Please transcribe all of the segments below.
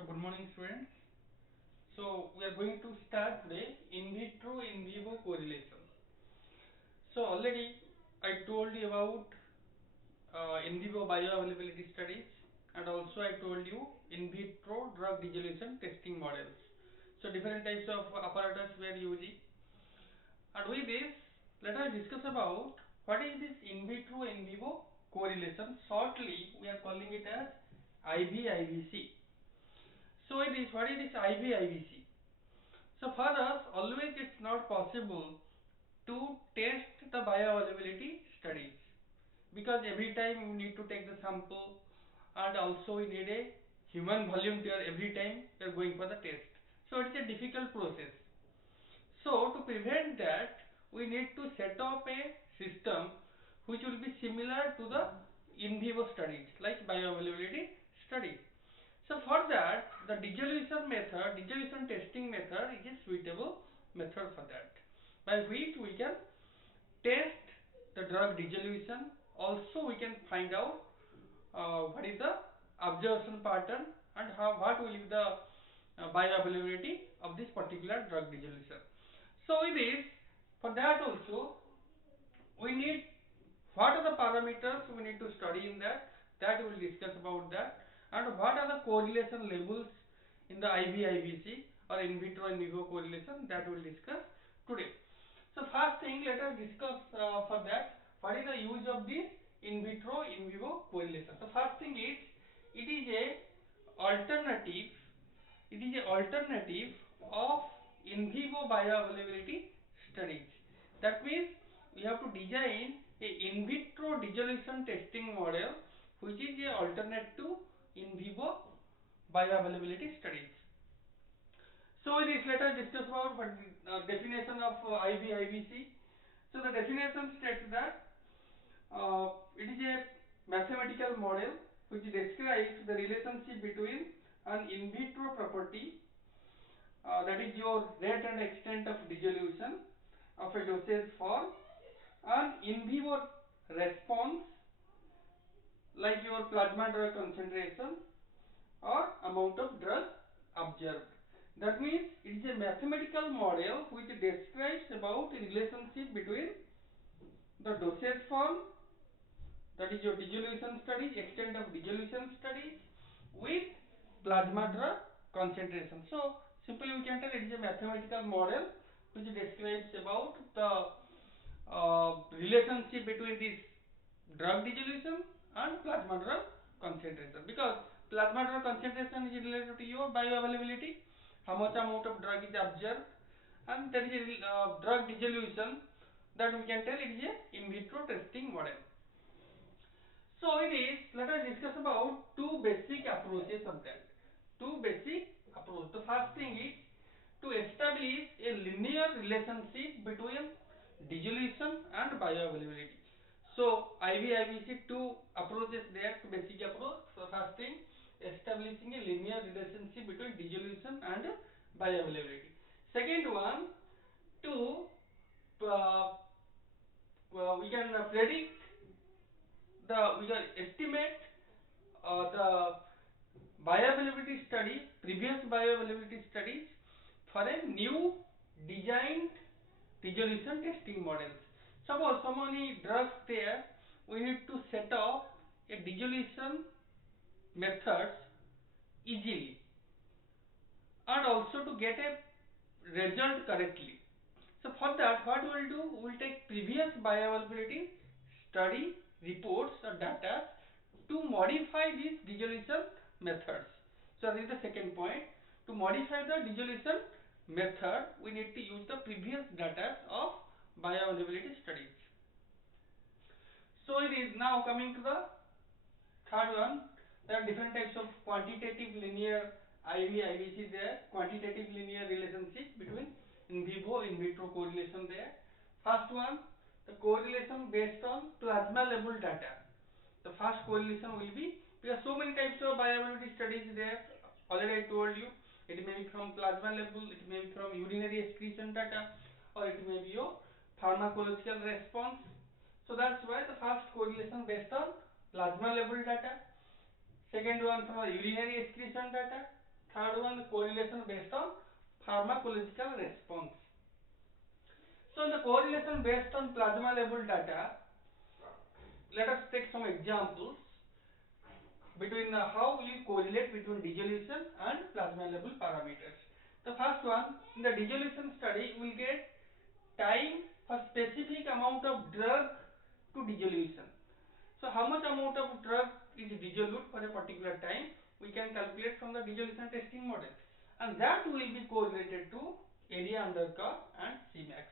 So good morning students. So we are going to start today in vitro in vivo correlation. So already I told you about in vivo bioavailability studies, and also I told you in vitro drug dissolution testing models. So different types of apparatus we are using, and with this let us discuss about what is this in vitro in vivo correlation. Shortly we are calling it as IVIVC. So it is, what is this IVIVC? So for us, always it's not possible to test the bioavailability studies, because every time you need to take the sample, and also you need a human volunteer every time you are going for the test. So it's a difficult process. So to prevent that, we need to set up a system which will be similar to the in vivo studies like bioavailability study. So for that, the dissolution method, dissolution testing method is a suitable method for that, by which we can test the drug dissolution. Also, we can find out what is the absorption pattern, and what will be the bioavailability of this particular drug dissolution. So with this, for that also we need, what are the parameters we need to study in that we will discuss about that, and what are the correlation levels in the IVIVC or in vitro in vivo correlation, that we will discuss today. So first thing, let us discuss for that what is the use of this in vitro in vivo correlation. So first thing is, it is a alternative, of in vivo bioavailability studies. That means we have to design a in vitro dissolution testing model which is a alternate to in vivo bioavailability studies. So in this, let us discuss about what definition of IVIVC. So the definition states that it is a mathematical model which describes the relationship between an in vitro property, that is your rate and extent of dissolution of a dosage form, and in vivo response like your plasma drug concentration or amount of drug observed. That means it is a mathematical model which describes about the relationship between the dosage form, that is your dissolution studies, extent of dissolution studies, with plasma drug concentration. So simply we can tell it is a mathematical model which describes about the relationship between this drug dissolution and plasma drug concentration, because plasma drug concentration is related to your bioavailability, how much amount of drug is observed, and there is a drug dissolution, that we can tell it is a in vitro testing model. So it is, let us discuss about two basic approaches of that. Two basic approach. The first thing is to establish a linear relationship between dissolution and bioavailability. So IVIVC, two approaches there, two basic approach. So first thing, establishing a linear relationship between dissolution and bioavailability. Second one, to we can predict we can estimate the bioavailability study, previous bioavailability studies for a new designed dissolution testing models. Suppose so many drugs there, we need to set up a dissolution methods easily, and also to get a result correctly. So for that, what we will do, we will take previous bioavailability study reports or data to modify these dissolution methods. So this is the second point. To modify the dissolution method, we need to use the previous data of bioavailability studies. So it is now coming to the third one. There are different types of quantitative linear IVIVC there, quantitative linear relationship between in vivo in vitro correlation there. First one, the correlation based on plasma level data. The first correlation will be, because so many types of bioavailability studies there, already I told you, it may be from plasma level, it may be from urinary excretion data, or it may be your pharmacological response. So that's why the first correlation based on plasma level data, second one from urinary excretion data, Third one, correlation based on pharmacological response. So in the correlation based on plasma level data, let us take some examples between how you correlate between dissolution and plasma level parameters. The first one, in the dissolution study, we will get time for specific amount of drug to dissolution. So how much amount of drug is dissolved for a particular time, we can calculate from the dissolution testing model, and that will be correlated to area under curve and Cmax.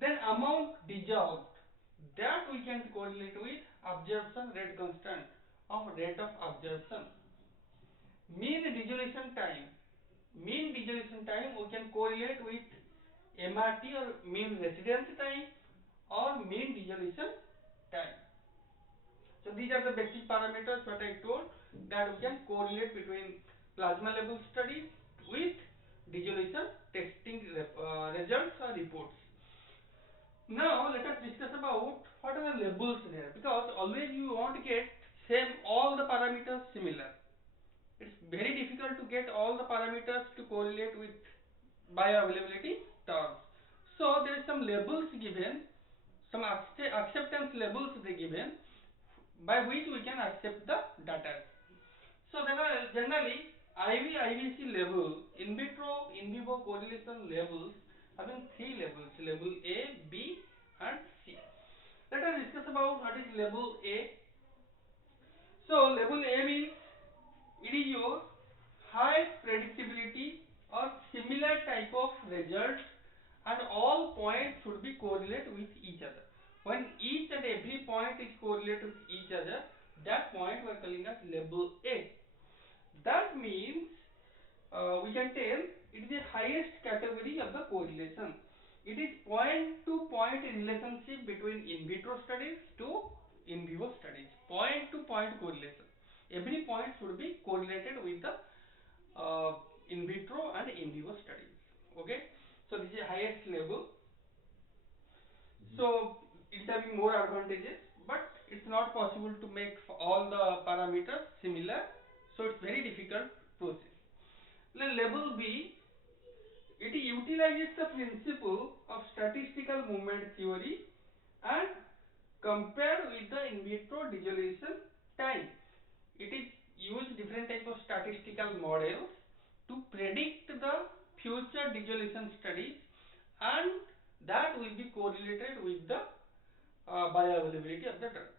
Then amount dissolved, that we can correlate with absorption rate constant of rate of absorption. Mean dissolution time, we can correlate with MRT or mean residence time or mean dissolution time. So these are the basic parameters that I told that we can correlate between plasma level studies with dissolution testing results or reports. Now let us discuss about what are the labels there, because always you want to get same all the parameters similar. It's very difficult to get all the parameters to correlate with bioavailability terms. So there is some labels given, some acceptance labels they given by which we can accept the data. So there are generally IV/IVC label, in vitro, in vivo correlation labels having three labels: label A, B, and C. Let us discuss about what is label A. So label A means it is your high predictability or similar type of results, and all points should be correlated with each other. When each and every point is correlated with each other, that point we are calling as label A. That means we can tell it is the highest category of the correlation. It is point to point relationship between in vitro studies to in vivo studies. Point to point correlation. Every point should be correlated with the in vitro and in vivo studies. Okay, so this is the highest level. So it's having more advantages, but it's not possible to make all the parameters similar, so it's very difficult process. Then level B, it utilizes the principle of statistical movement theory and compared with the in vitro dissolution time. It is used different type of statistical models to predict the future dissolution studies, and that will be correlated with the bioavailability of the drug.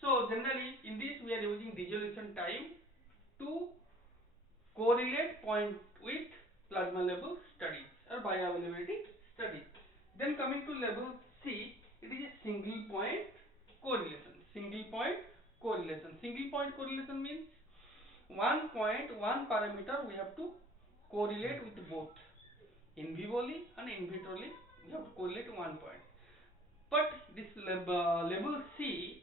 So generally in this we are using dissolution time to correlate point with plasma level studies or bioavailability studies. Then coming to level C, it is a single point correlation. Single point correlation. Single point correlation means one point, one parameter we have to correlate with both. In vivoli and in vitroli, we have to correlate one point. But this level C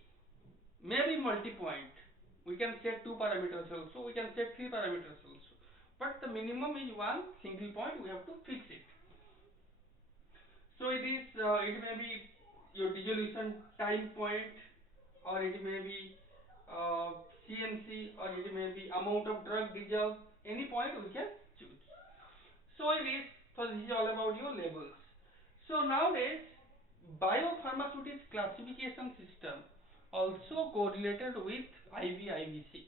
may be multi-point. We can set two parameters also, we can set three parameters also. But the minimum is one single point, we have to fix it. So it is, it may be your dissolution time point, or it may be CMC, or it may be amount of drug dissolved. Any point we can choose. So it is. So this is all about your labels. So nowadays, biopharmaceutics classification system also correlated with IV/IVC.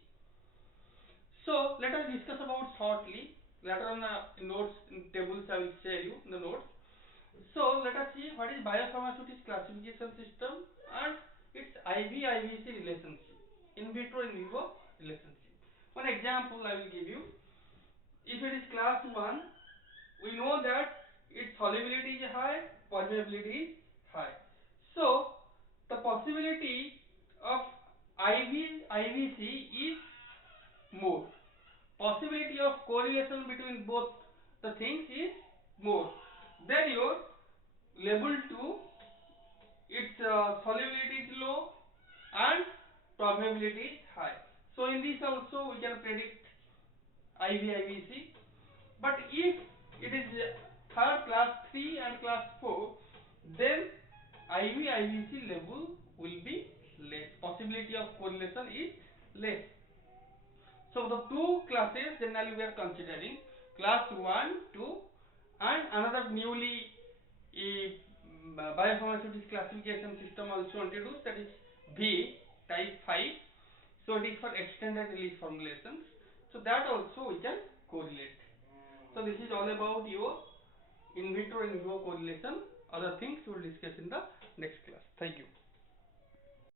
So let us discuss about shortly. Later on notes in tables I will share you in the notes. So let us see what is biopharmaceutics classification system and its IV/IVC relationship, in vitro in vivo relationship. One example I will give you. If it is class 1, we know that its solubility is high, permeability is high. So the possibility of IV/IVC is more. Possibility of correlation between both the things is more. Then your level 2, its solubility is low and permeability is high. So in this also we can predict IV/IVC. But if it is third class 3 and class 4, then IV/IVC level will be less. Possibility of correlation is less. So the two classes generally we are considering, class 1, 2, and another newly biopharmaceutics classification system also introduced, that is V type 5. So it is for extended release formulations. So that also we can correlate. So this is all about your in vitro in vivo correlation. Other things we will discuss in the next class. Thank you.